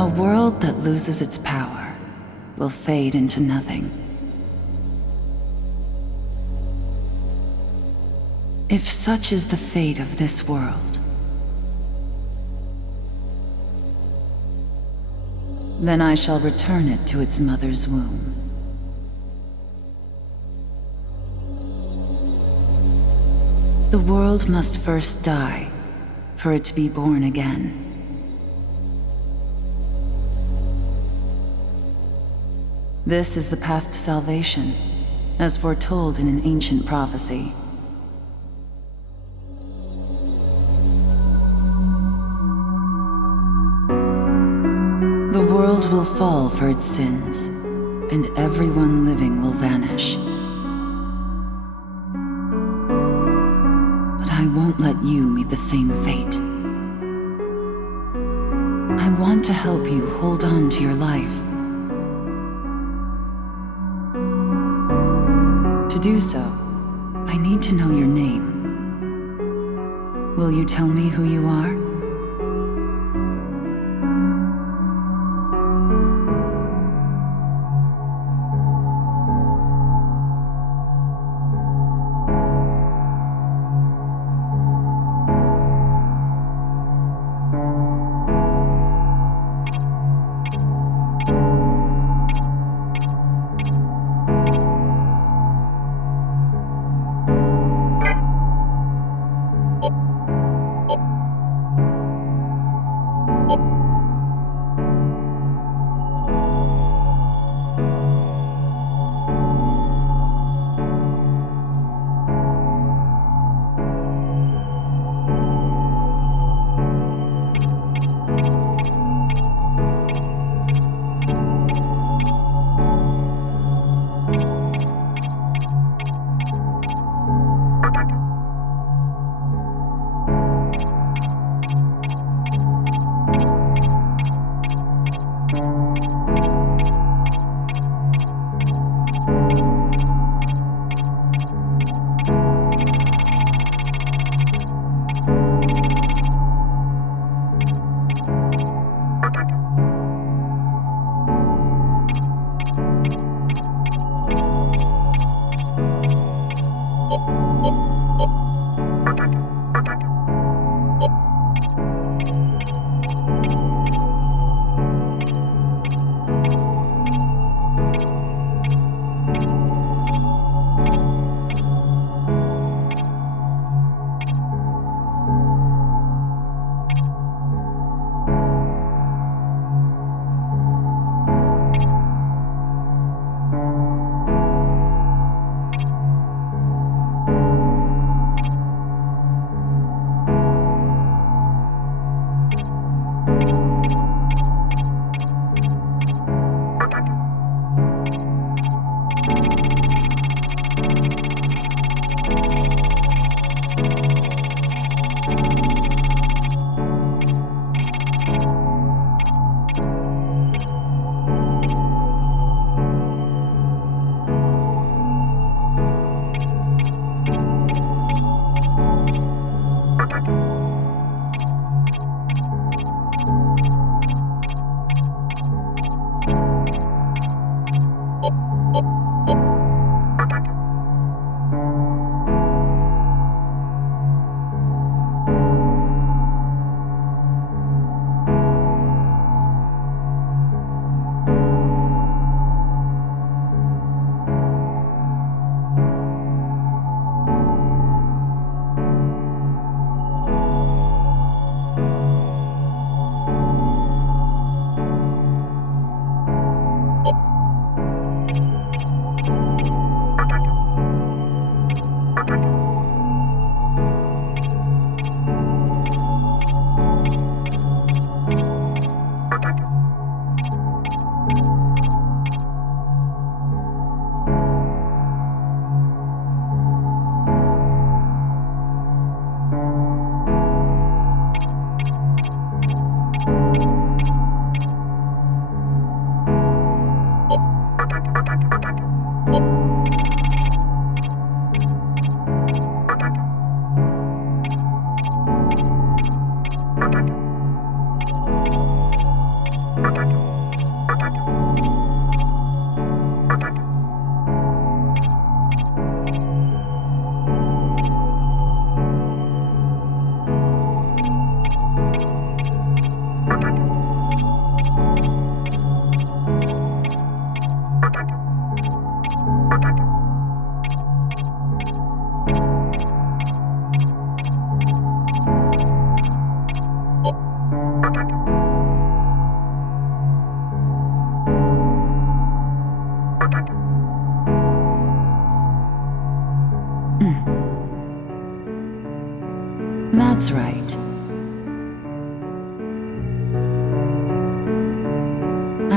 A world that loses its power will fade into nothing. If such is the fate of this world, then I shall return it to its mother's womb. The world must first die for it to be born again. This is the path to salvation, as foretold in an ancient prophecy. The world will fall for its sins, and everyone living will vanish. But I won't let you meet the same fate. I want to help you hold on to your life. To do so, I need to know your name. Will you tell me who you are?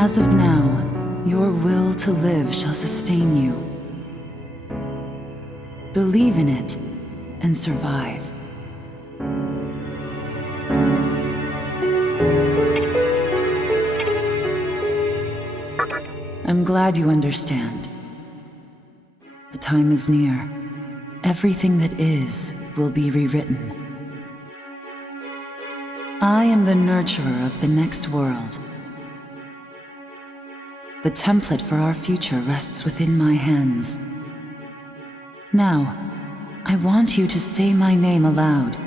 As of now, your will to live shall sustain you. Believe in it and survive. I'm glad you understand. The time is near. Everything that is will be rewritten. I am the nurturer of the next world. The template for our future rests within my hands. Now, I want you to say my name aloud.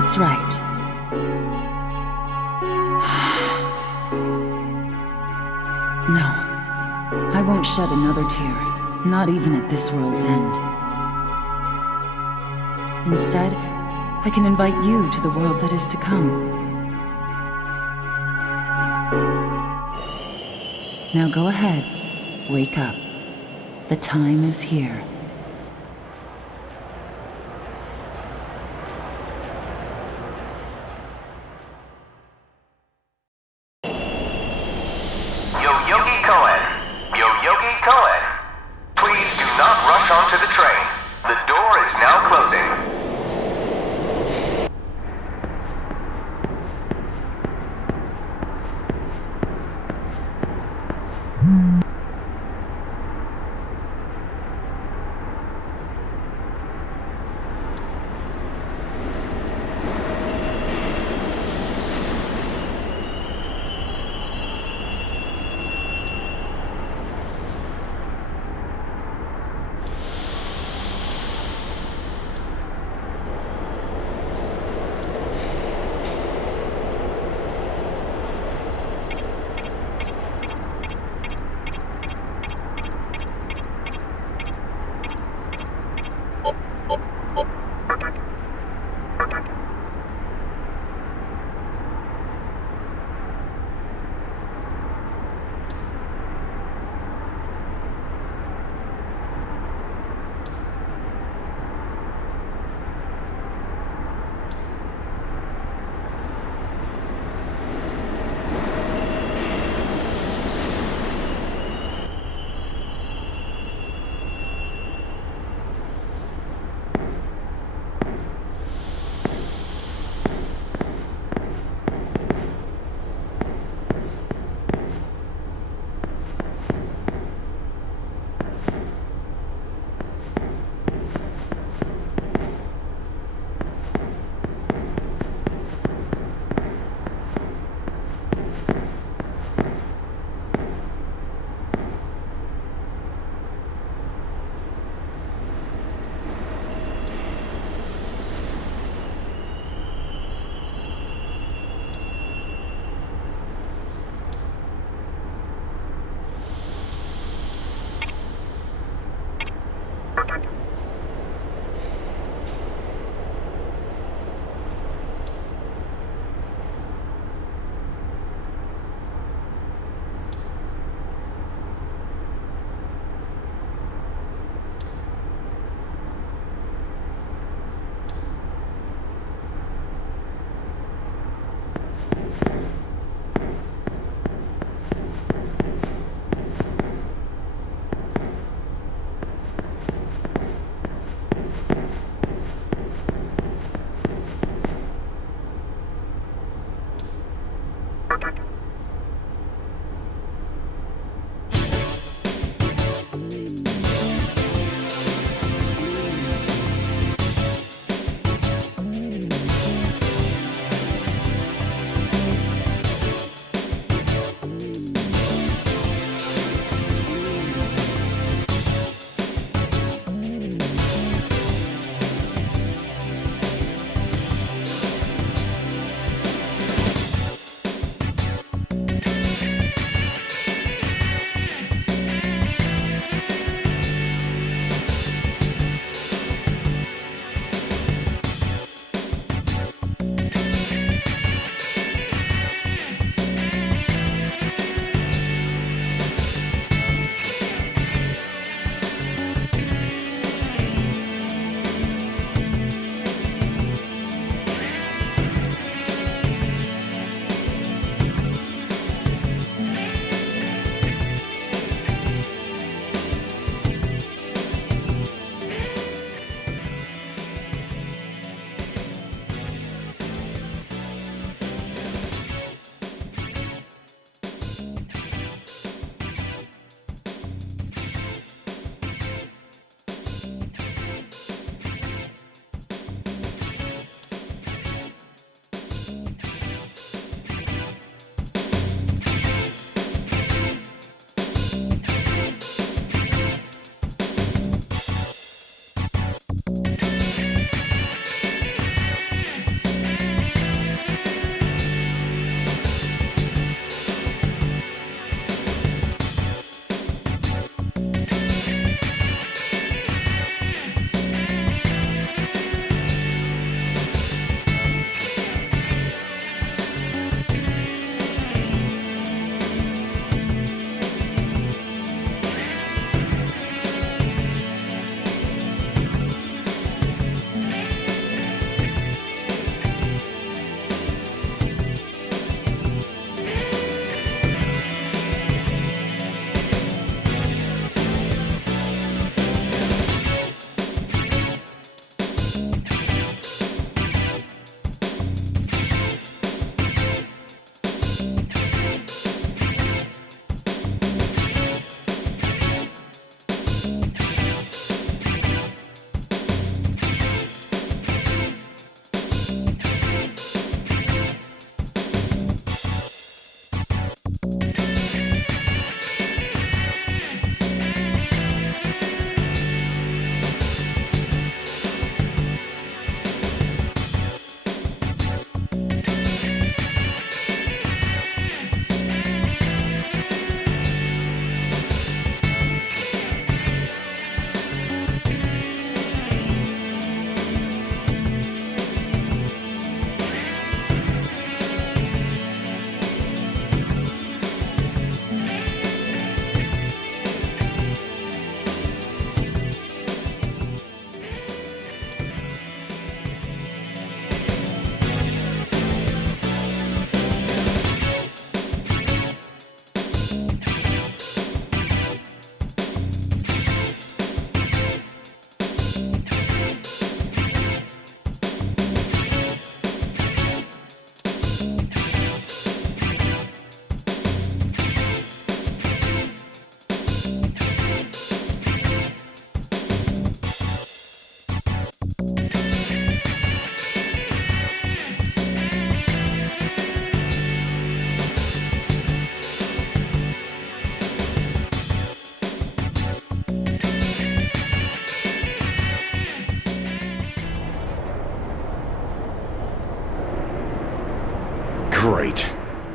That's right. No, I won't shed another tear, not even at this world's end. Instead, I can invite you to the world that is to come. Now go ahead, wake up. The time is here. Please do not rush onto the train. The door is now closing.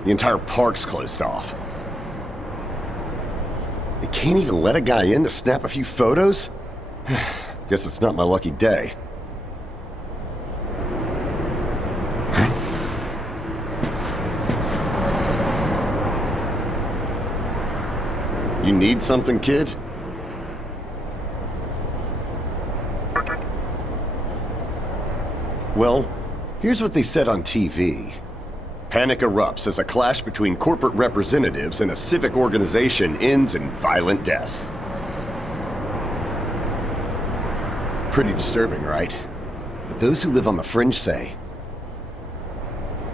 The entire park's closed off. They can't even let a guy in to snap a few photos? Guess it's not my lucky day. You need something, kid? Well, here's what they said on TV. Panic erupts as a clash between corporate representatives and a civic organization ends in violent deaths. Pretty disturbing, right? But those who live on the fringe say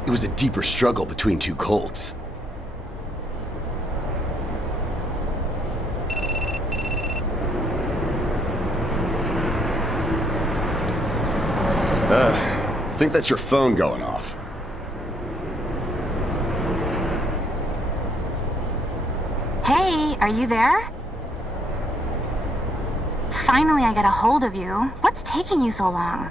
it was a deeper struggle between two cults. I think that's your phone going off. Hey, are you there? Finally, I get a hold of you. What's taking you so long?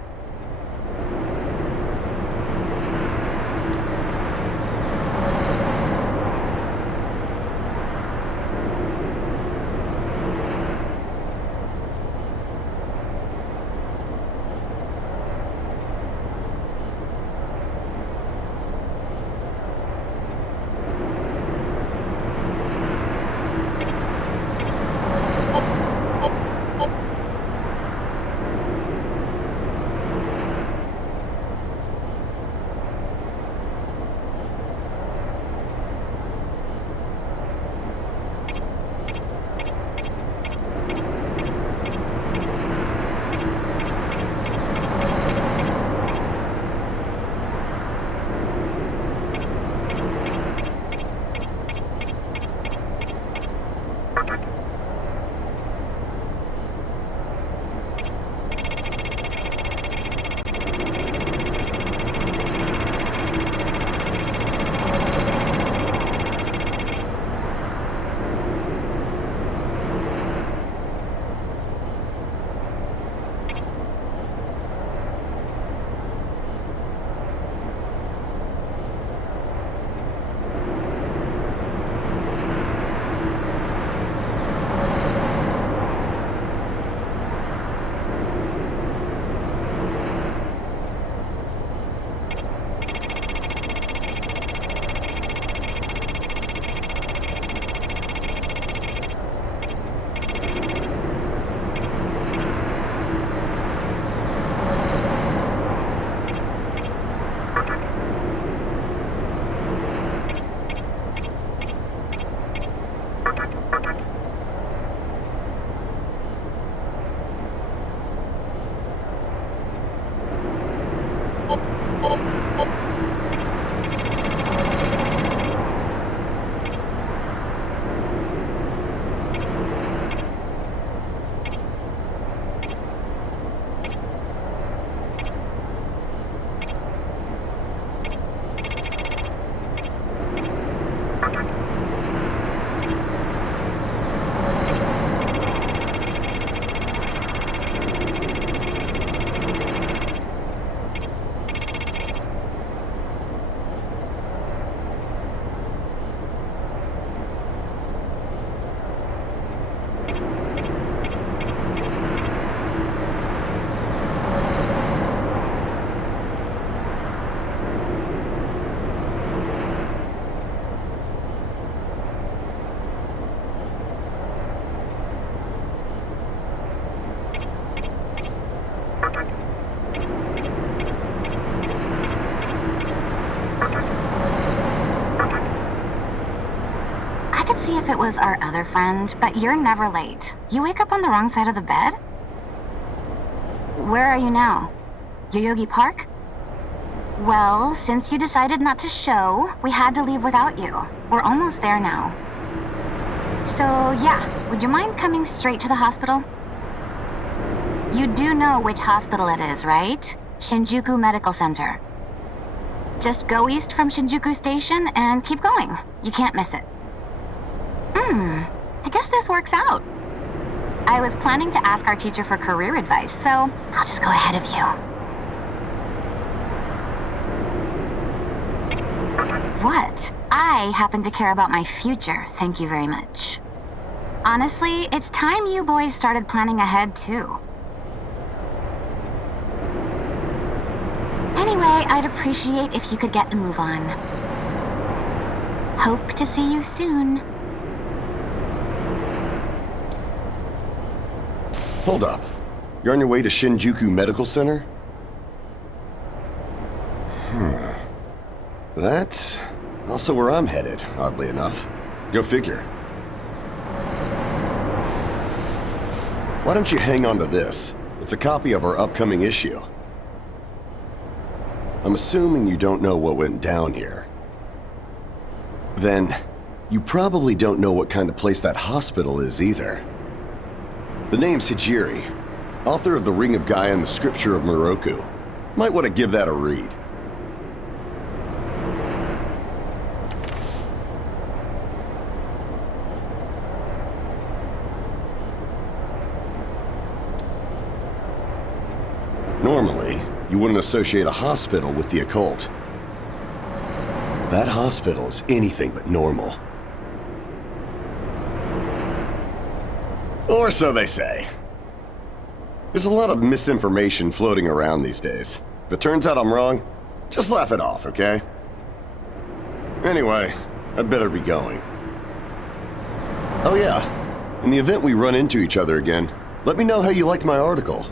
See if it was our other friend, but you're never late. You wake up on the wrong side of the bed? Where are you now? Yoyogi Park? Well, since you decided not to show, we had to leave without you. We're almost there now. So, yeah, would you mind coming straight to the hospital? You do know which hospital it is, right? Shinjuku Medical Center. Just go east from Shinjuku Station and keep going. You can't miss it. I guess this works out. I was planning to ask our teacher for career advice, so I'll just go ahead of you. What? I I happen to care about my future, thank you very much. Honestly, it's time you boys started planning ahead, too. Anyway, I'd appreciate if you could get a move on. Hope to see you soon. Hold up. You're on your way to Shinjuku Medical Center? That's also where I'm headed, oddly enough. Go figure. Why don't you hang on to this? It's a copy of our upcoming issue. I'm assuming you don't know what went down here. Then, you probably don't know what kind of place that hospital is either. The name's Hijiri, author of The Ring of Gaia and the Scripture of Moroku. Might want to give that a read. Normally, you wouldn't associate a hospital with the occult. That hospital is anything but normal. Or so they say. There's a lot of misinformation floating around these days. If it turns out I'm wrong, just laugh it off, okay? Anyway, I'd better be going. Oh yeah, in the event we run into each other again, let me know how you liked my article.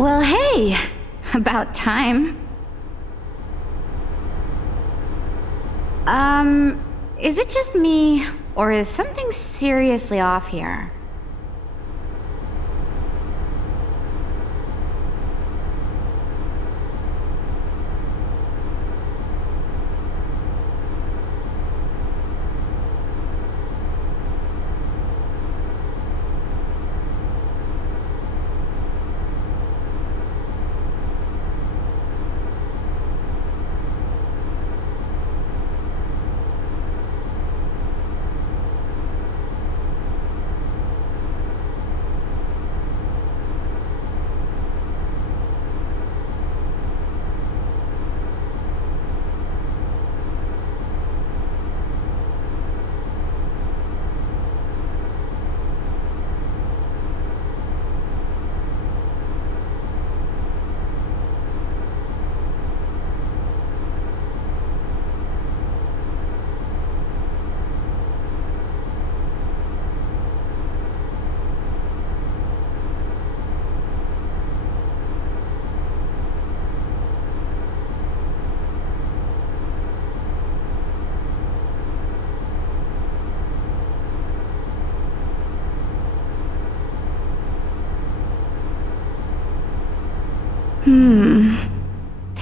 Well, hey, about time. Is it just me, or is something seriously off here?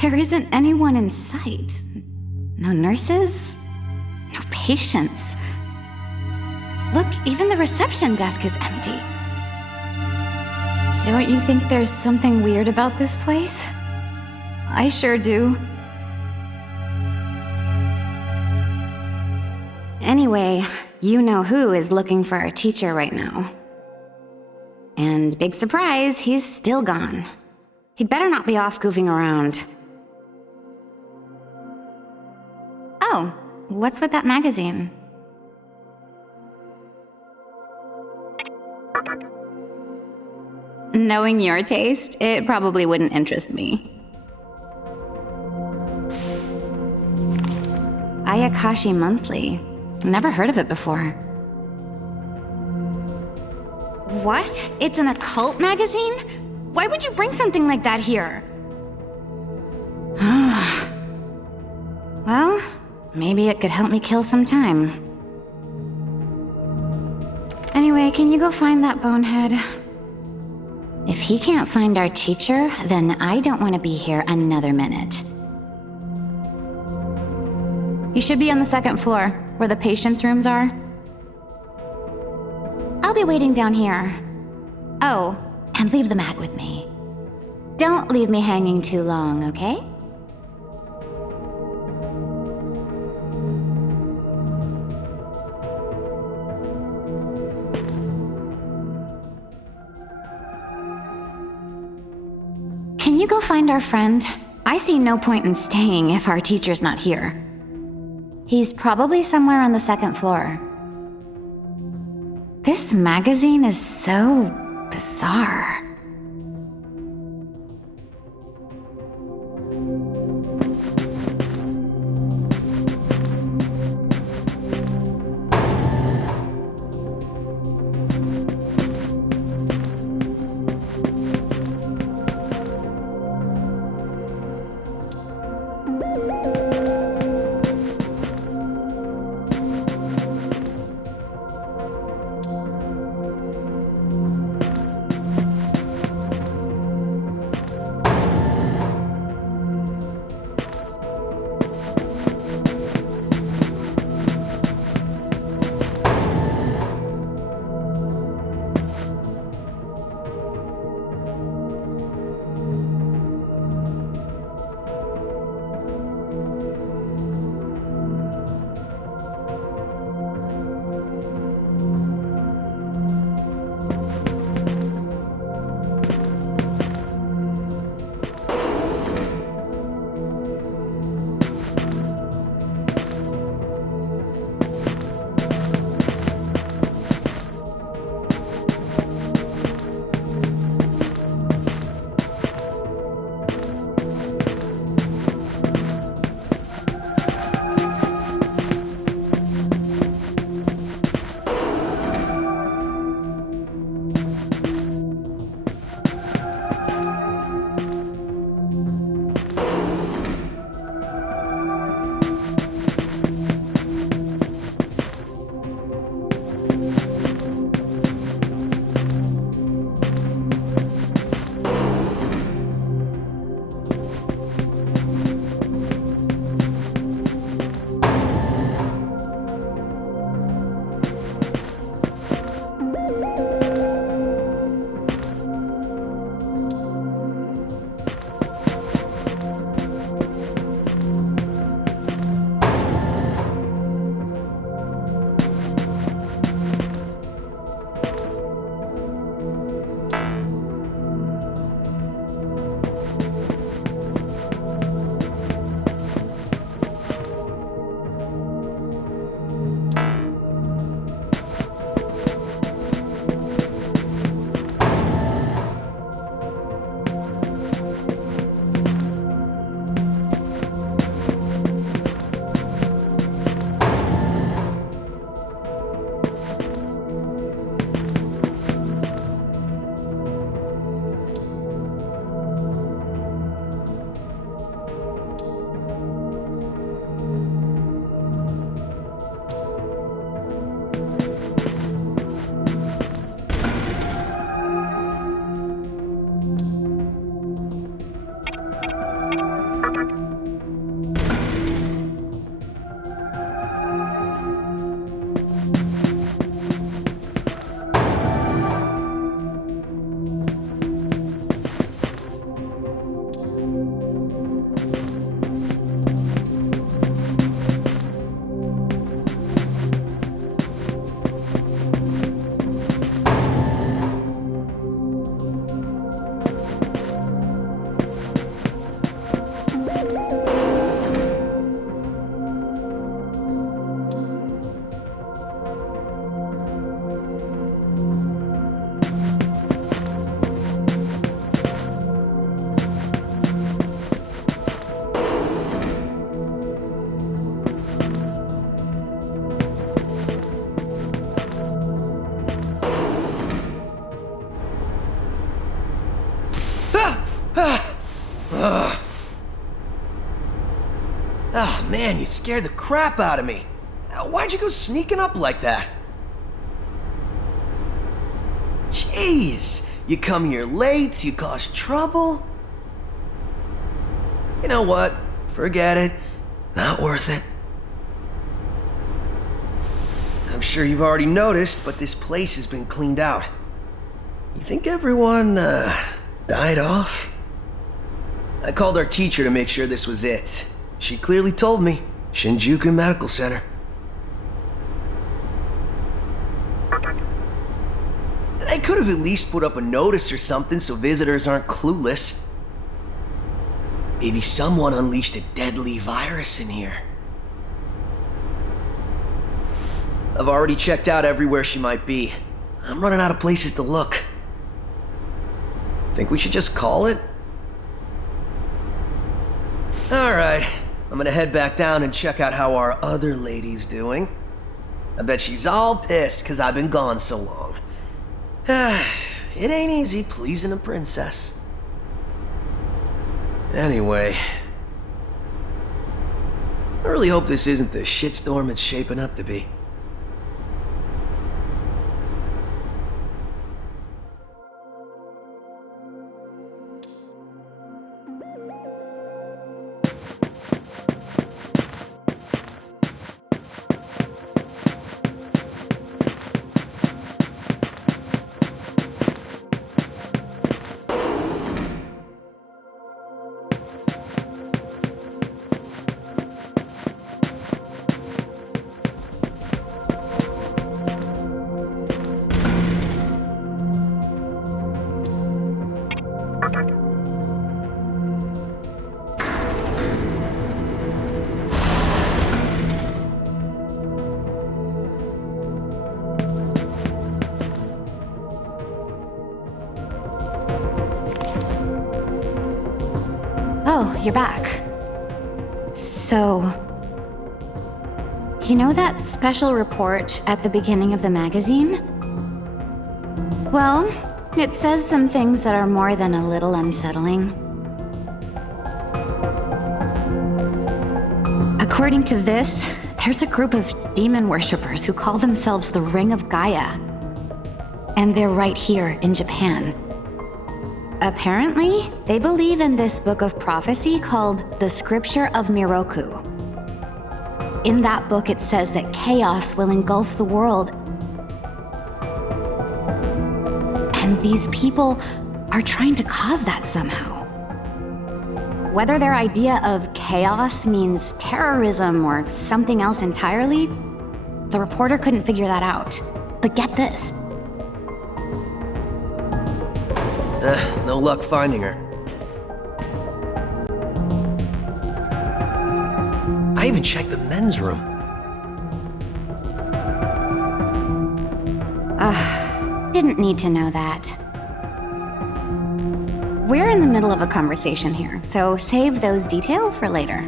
There isn't anyone in sight. No nurses? No patients. Look, even the reception desk is empty. Don't you think there's something weird about this place? I sure do. Anyway, you know who is looking for our teacher right now. And big surprise, he's still gone. He'd better not be off goofing around. Oh, what's with that magazine? Knowing your taste, it probably wouldn't interest me. Ayakashi Monthly. Never heard of it before. What? It's an occult magazine? Why would you bring something like that here? Well, maybe it could help me kill some time. Anyway, can you go find that bonehead? If he can't find our teacher, then I don't want to be here another minute. You should be on the second floor, where the patients' rooms are. I'll be waiting down here. Oh, and leave the mag with me. Don't leave me hanging too long, okay? Can you go find our friend? I see no point in staying if our teacher's not here. He's probably somewhere on the second floor. This magazine is so bizarre. Man, you scared the crap out of me. Why'd you go sneaking up like that? Jeez, you come here late, you cause trouble. You know what? Forget it. Not worth it. I'm sure you've already noticed, but this place has been cleaned out. You think everyone, died off? I called our teacher to make sure this was it. She clearly told me. Shinjuku Medical Center. They could have at least put up a notice or something so visitors aren't clueless. Maybe someone unleashed a deadly virus in here. I've already checked out everywhere she might be. I'm running out of places to look. Think we should just call it? Alright, I'm gonna head back down and check out how our other lady's doing. I bet she's all pissed because I've been gone so long. It ain't easy pleasing a princess. Anyway, I really hope this isn't the shitstorm it's shaping up to be. Oh, you're back. So, you know that special report at the beginning of the magazine? Well, it says some things that are more than a little unsettling. According to this, there's a group of demon worshippers who call themselves the Ring of Gaia. And they're right here in Japan. Apparently, they believe in this book of prophecy called the Scripture of Miroku. In that book, it says that chaos will engulf the world. And these people are trying to cause that somehow. Whether their idea of chaos means terrorism or something else entirely, the reporter couldn't figure that out. But get this. No luck finding her. I even checked the men's room. Didn't need to know that. We're in the middle of a conversation here, so save those details for later.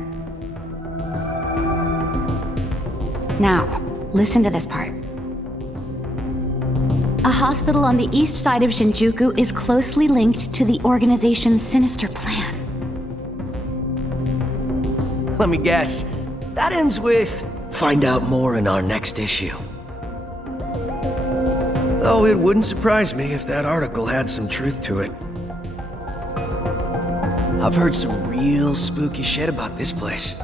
Now, listen to this part. A hospital on the east side of Shinjuku is closely linked to the organization's sinister plan. Let me guess. That ends with, find out more in our next issue. Though it wouldn't surprise me if that article had some truth to it. I've heard some real spooky shit about this place.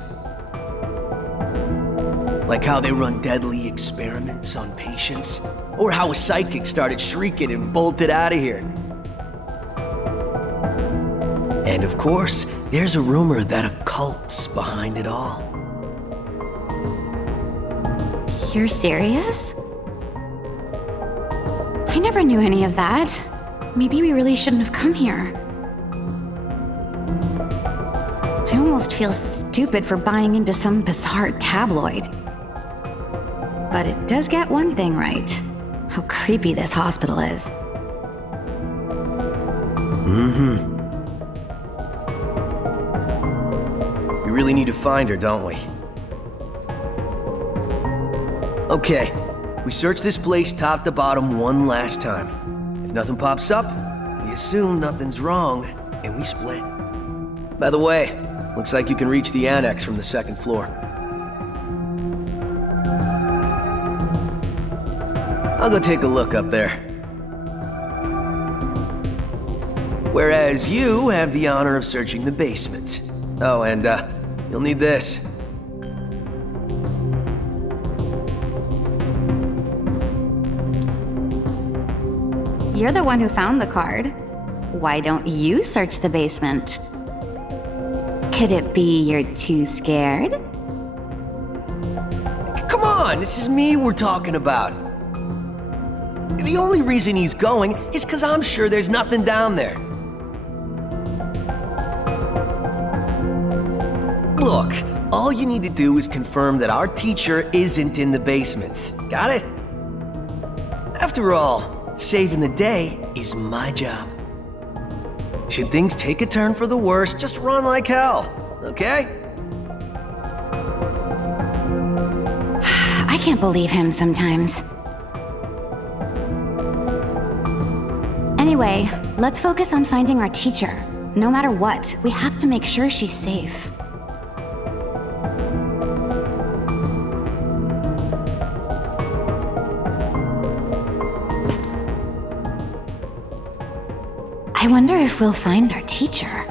Like how they run deadly experiments on patients, or how a psychic started shrieking and bolted out of here. And of course, there's a rumor that a cult's behind it all. You're serious? I never knew any of that. Maybe we really shouldn't have come here. I almost feel stupid for buying into some bizarre tabloid. But it does get one thing right. How creepy this hospital is. We really need to find her, don't we? Okay, we search this place top to bottom one last time. If nothing pops up, we assume nothing's wrong, and we split. By the way, looks like you can reach the annex from the second floor. I'll go take a look up there. Whereas you have the honor of searching the basement. Oh, and, you'll need this. You're the one who found the card. Why don't you search the basement? Could it be you're too scared? Come on, this is me we're talking about. The only reason he's going is because I'm sure there's nothing down there. Look, all you need to do is confirm that our teacher isn't in the basement. Got it? After all, saving the day is my job. Should things take a turn for the worse, just run like hell, okay? I can't believe him sometimes. Anyway, let's focus on finding our teacher. No matter what, we have to make sure she's safe. I wonder if we'll find our teacher.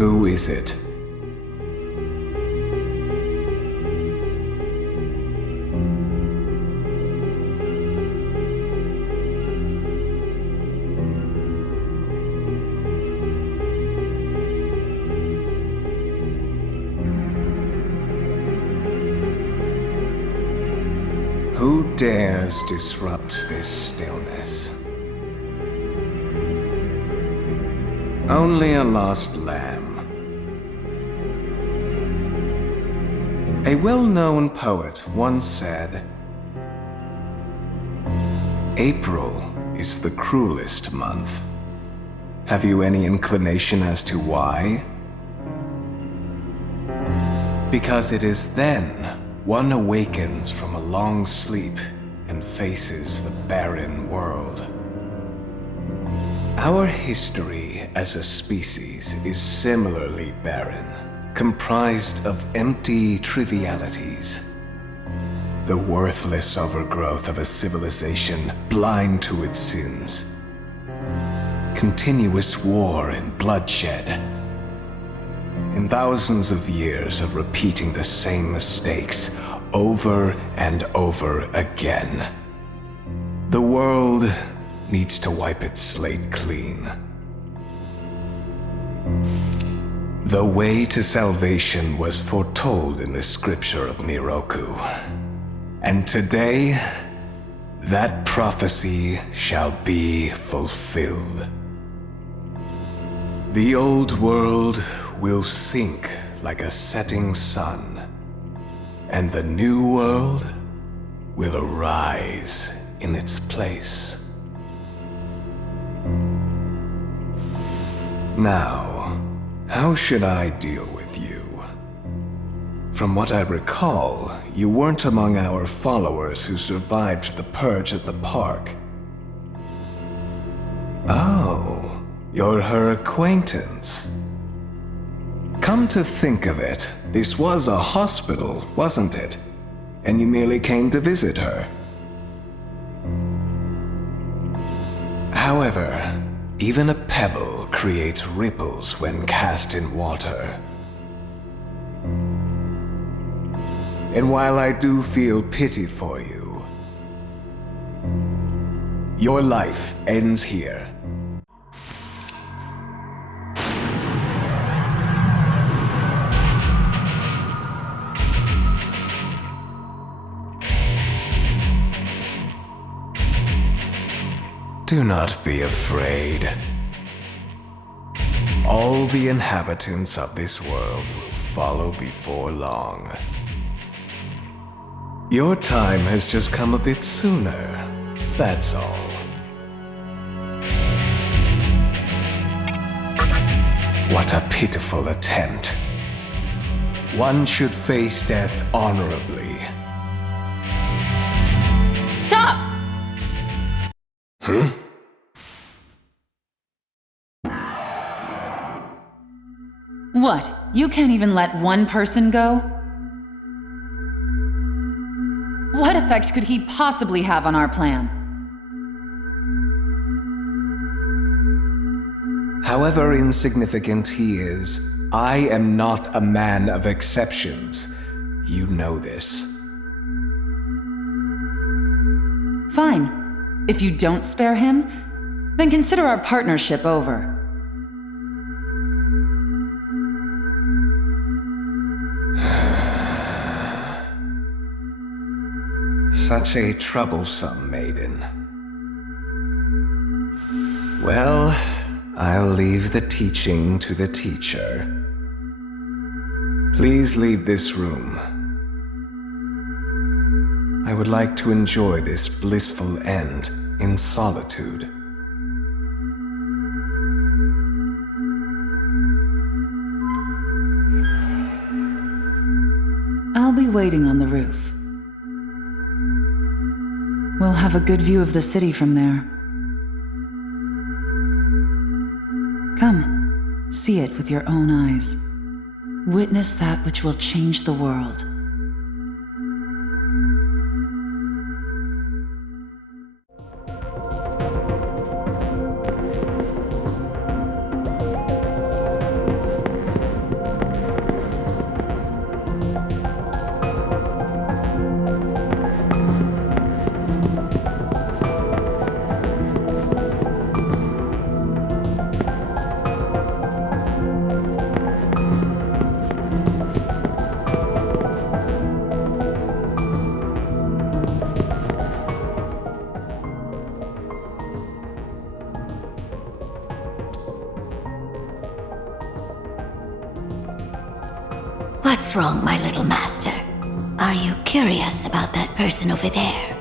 Who is it? Who dares disrupt this stillness? Only a lost lamb. A well-known poet once said, "April is the cruelest month." Have you any inclination as to why? Because it is then one awakens from a long sleep and faces the barren world. Our history as a species is similarly barren, comprised of empty trivialities. The worthless overgrowth of a civilization blind to its sins. Continuous war and bloodshed. And thousands of years of repeating the same mistakes over and over again. The world needs to wipe its slate clean. The way to salvation was foretold in the scripture of Miroku. And today, that prophecy shall be fulfilled. The old world will sink like a setting sun, and the new world will arise in its place. Now, how should I deal with you? From what I recall, you weren't among our followers who survived the purge at the park. Oh, you're her acquaintance. Come to think of it, this was a hospital, wasn't it? And you merely came to visit her. However, even a pebble creates ripples when cast in water. And while I do feel pity for you, your life ends here. Do not be afraid. All the inhabitants of this world will follow before long. Your time has just come a bit sooner, that's all. What a pitiful attempt. One should face death honorably. Stop! Huh? What? You can't even let one person go? What effect could he possibly have on our plan? However insignificant he is, I am not a man of exceptions. You know this. Fine. If you don't spare him, then consider our partnership over. Such a troublesome maiden. Well, I'll leave the teaching to the teacher. Please leave this room. I would like to enjoy this blissful end in solitude. I'll be waiting on the roof. We'll have a good view of the city from there. Come, see it with your own eyes. Witness that which will change the world. What's wrong, my little master? Are you curious about that person over there?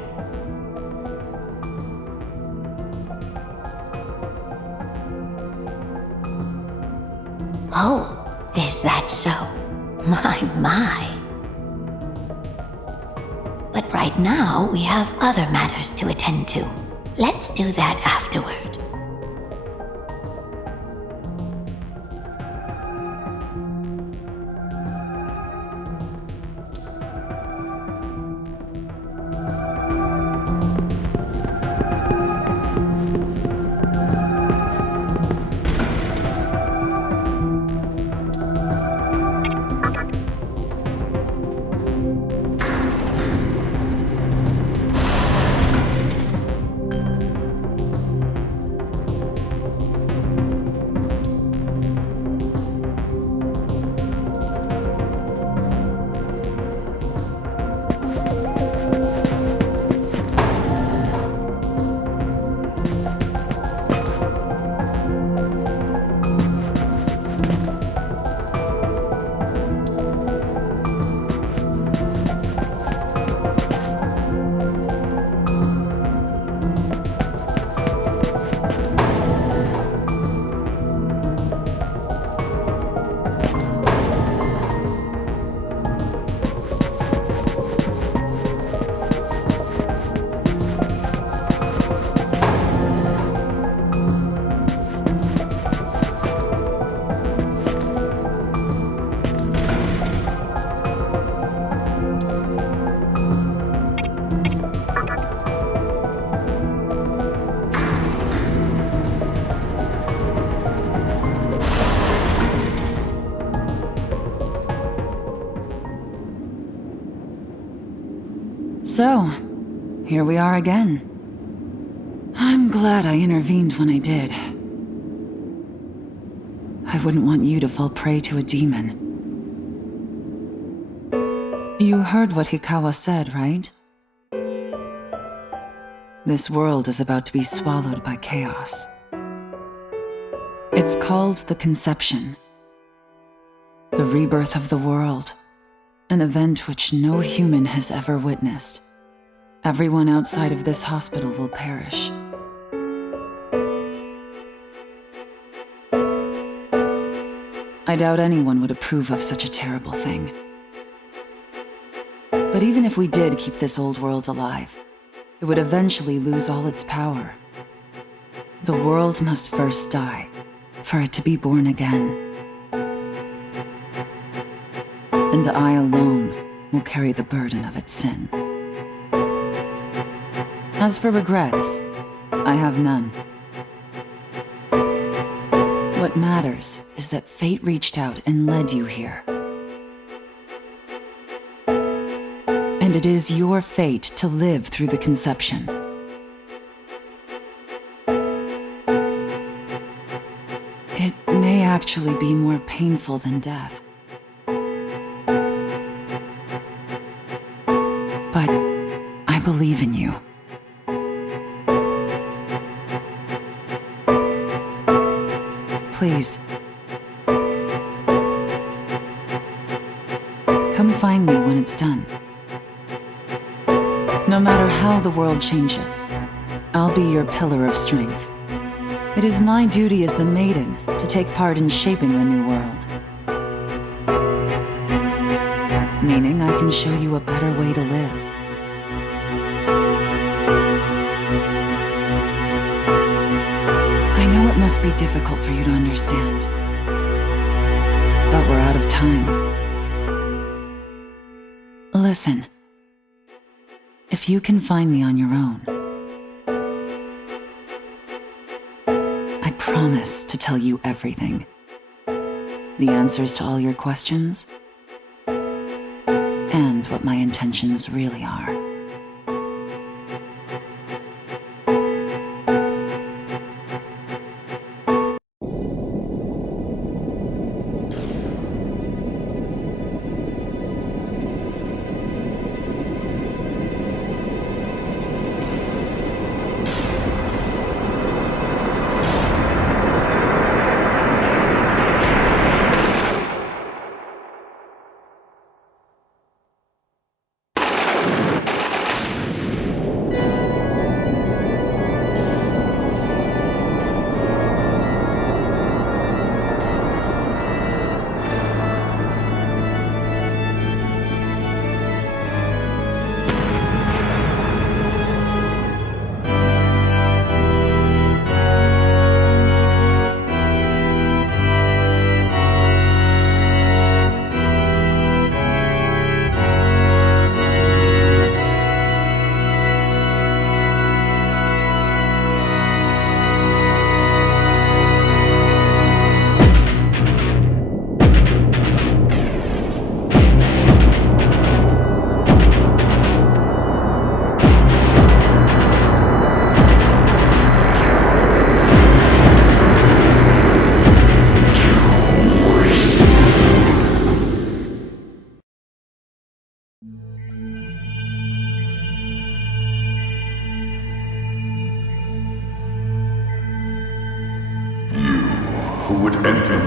Oh, is that so? My. But right now, we have other matters to attend to. Let's do that afterward. So, here we are again. I'm glad I intervened when I did. I wouldn't want you to fall prey to a demon. You heard what Hikawa said, right? This world is about to be swallowed by chaos. It's called the Conception. The rebirth of the world. An event which no human has ever witnessed. Everyone outside of this hospital will perish. I doubt anyone would approve of such a terrible thing. But even if we did keep this old world alive, it would eventually lose all its power. The world must first die, for it to be born again. And I alone will carry the burden of its sin. As for regrets, I have none. What matters is that fate reached out and led you here. And it is your fate to live through the Conception. It may actually be more painful than death. But I believe in you. Please. Come find me when it's done. No matter how the world changes, I'll be your pillar of strength. It is my duty as the Maiden to take part in shaping the new world. Meaning I can show you a better way to live. I know it must be difficult for you to understand, but we're out of time. Listen, if you can find me on your own, I promise to tell you everything. The answers to all your questions, and what my intentions really are.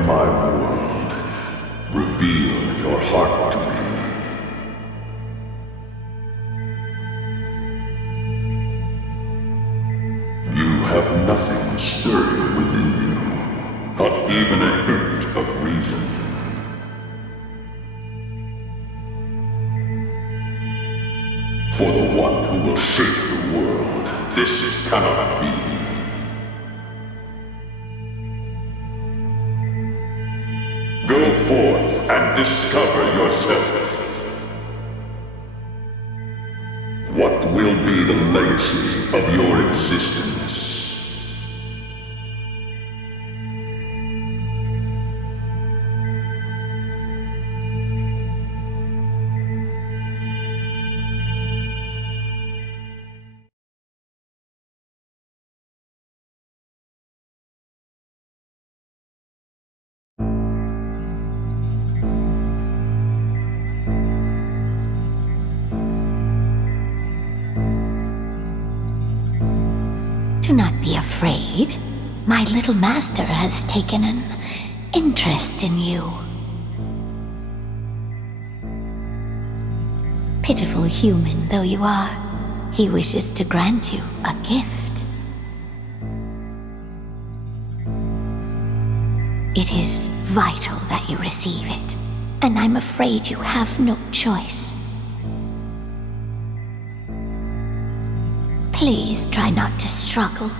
my world. Reveal your heart to me. You have nothing stirring within you, not even a hint of reason. For the one who will shape the world, this cannot be. Go forth and discover yourself. What will be the legacy of your existence? Do not be afraid. My little master has taken an interest in you. Pitiful human though you are, he wishes to grant you a gift. It is vital that you receive it, and I'm afraid you have no choice. Please try not to struggle.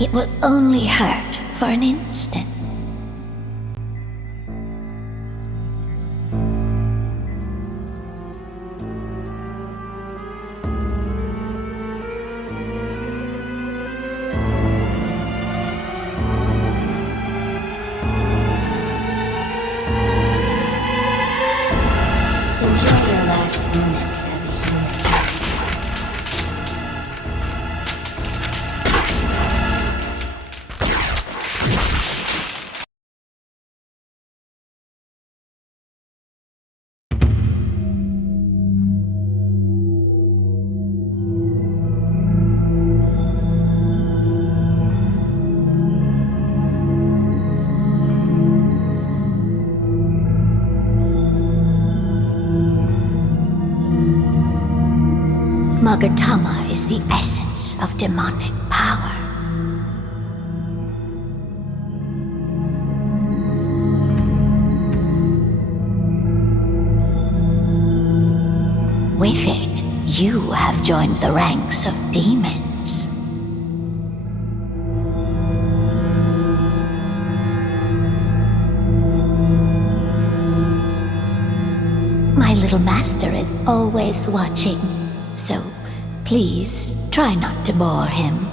It will only hurt for an instant. Enjoy your last moments as a human. Magatama is the essence of demonic power. With it, you have joined the ranks of demons. My little master is always watching. So, please, try not to bore him.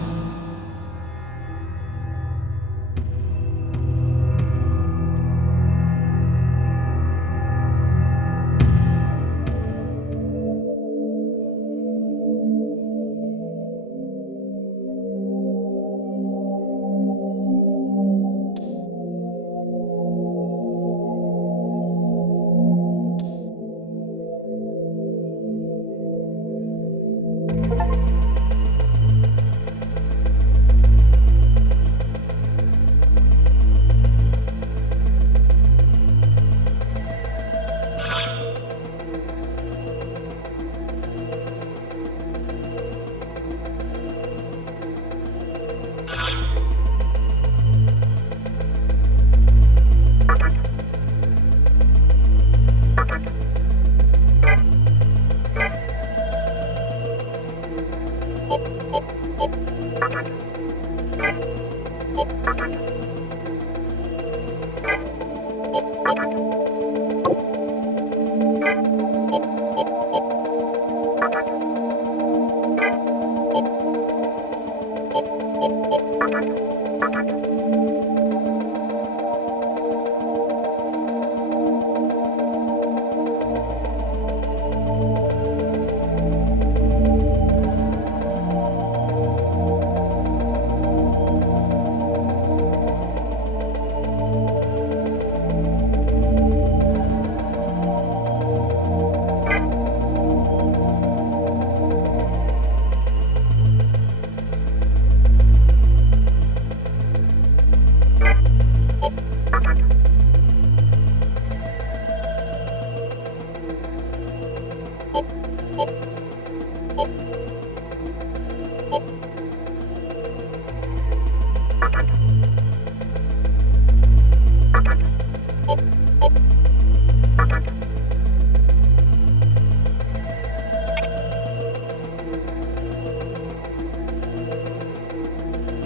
も